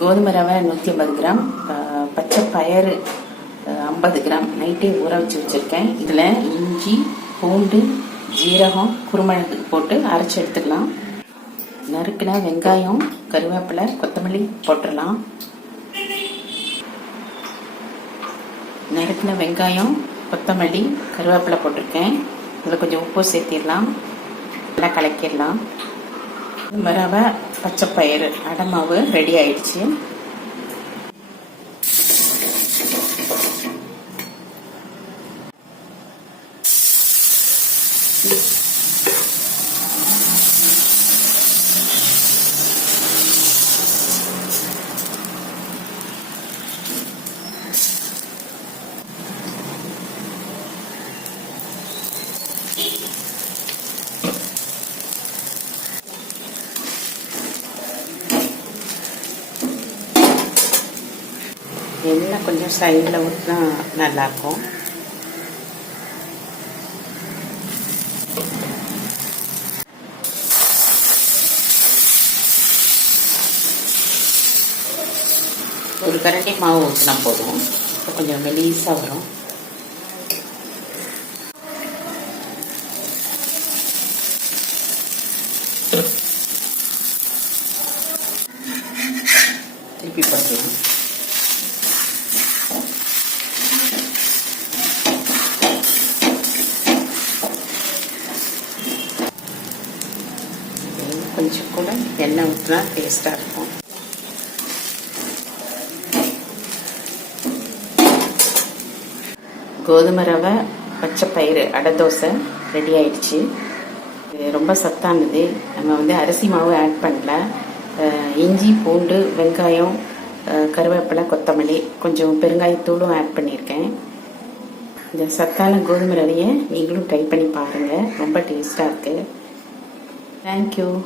கோதுமை ரவை நூற்றி ஐம்பது கிராம் பச்சை பயிறு ஐம்பது கிராம். நைட்டே ஊற வச்சு வச்சுருக்கேன். இதில் இஞ்சி பூண்டு ஜீரகம் குருமிளகு போட்டு அரைச்சி எடுத்துக்கலாம். நறுக்கின வெங்காயம் கருவேப்பிலை கொத்தமல்லி போட்டுடலாம். நறுக்கின வெங்காயம் கொத்தமல்லி கருவேப்பிலை போட்டிருக்கேன். இதில் கொஞ்சம் உப்பு சேர்த்திடலாம். நல்லா கலக்கிடலாம். மரவை பச்சை பயிறு அடமாவு ரெடி ஆயிடுச்சு. எண்ணெய் கொஞ்சம் சைடில் ஊற்றினா நல்லாயிருக்கும் ஒரு கரண்டி மாவு ஊற்றினா போதும். இப்போ கொஞ்சம் மெலீஸாக வரும். கொஞ்சம் கூட எண்ணெய் ஊற்றினா டேஸ்ட்டாக இருக்கும். கோதுமை ரவை பச்சை பயிறு அடை தோசை ரெடி ஆயிடுச்சு. இது ரொம்ப சத்தானது. நம்ம வந்து அரிசி மாவு ஆட் பண்ணல. இஞ்சி பூண்டு வெங்காயம் கருவேப்பிலை கொத்தமல்லி கொஞ்சம் பெருங்காயத்தூளும் ஆட் பண்ணியிருக்கேன். இந்த சத்தான கோதுமை ரவையை நீங்களும் ட்ரை பண்ணி பாருங்கள் ரொம்ப டேஸ்ட்டாக இருக்குது Thank you.